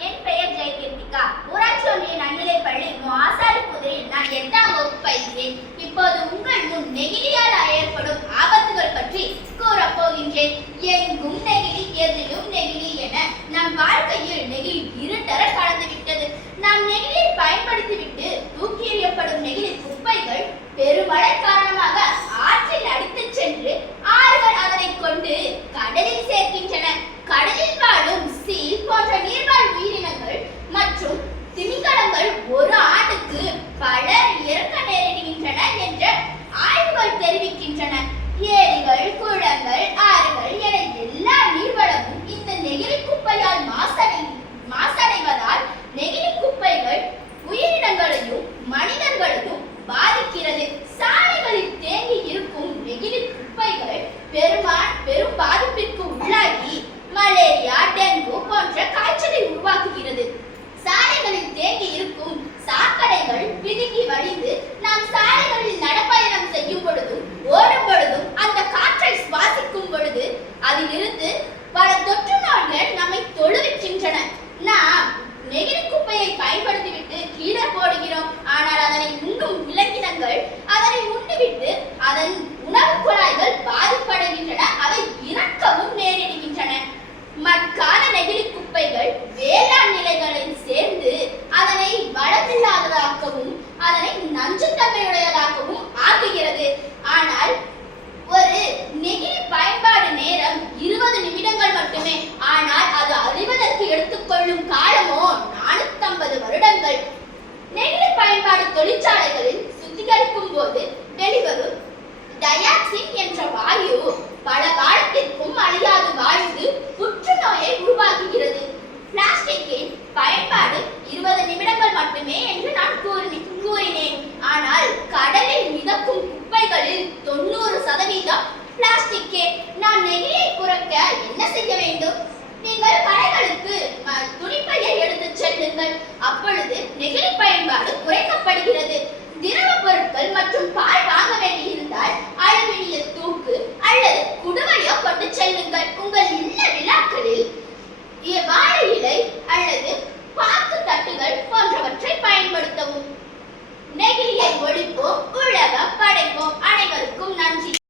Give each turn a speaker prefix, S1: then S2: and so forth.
S1: என் பெயர் ஜெயகீர்த்திகா. ஊராட்சி ஒன்றிய நன்னிலைப் பள்ளி ஆசாரி புதரில் நான் எட்டாம் வகுப்பு பயின்றேன் இப்போது உங்கள் முன் நெகிழியால் ஏற்படும் ஆபத்து பலர் இறக்க நேரிடுகின்றன என்ற ஆய்வுகள் தெரிவிக்கின்றன. ஏரிகள் குளங்கள் ஆறுகள் என எல்லா நீர்வளமும் இந்த நெகிழி குப்பையால் மாசடை மாசடைவதால் நெகிழி குப்பைகள் உயிரினங்களையும் மனிதர்களையும் பாதிக்கிறது. சாலைகளில் தேங்கி இருக்கும் நெகிழி குப்பைகள் பெருமா பெரும் பாதிப்பிற்கு உள்ளாகி மலேரியா டெங்கு போன்ற காய்ச்சலை உருவாக்குகிறது சாலைகளில் தேங்கி இருக்கும் சாக்கடைகள் வழிந்து நாம் சாலைகளில் நட சொல்லும் காலமோ நானூத்தம்பது வருடங்கள். நெகிழி பயன்பாடு தொழிற்சாலைகளில் சுத்திகரிக்கும் போது வெளிவரும் டயாக்சின் என்ற வாயு பல காலத்திற்கும் அழியாது வாழ்ந்து புற்றுநோயை உருவாக்குகிறது. பிளாஸ்டிக்கின் பயன்பாடு இருபது நிமிடங்கள் மட்டுமே என்று நான் கூறினேன் கூறினேன். ஆனால் கடலில் மிதக்கும் குப்பைகளில் தொண்ணூறு சதவீதம் பிளாஸ்டிக்கே. நான் நெகிழியை குறைக்க என்ன செய்ய வேண்டும்? நீங்கள் கடை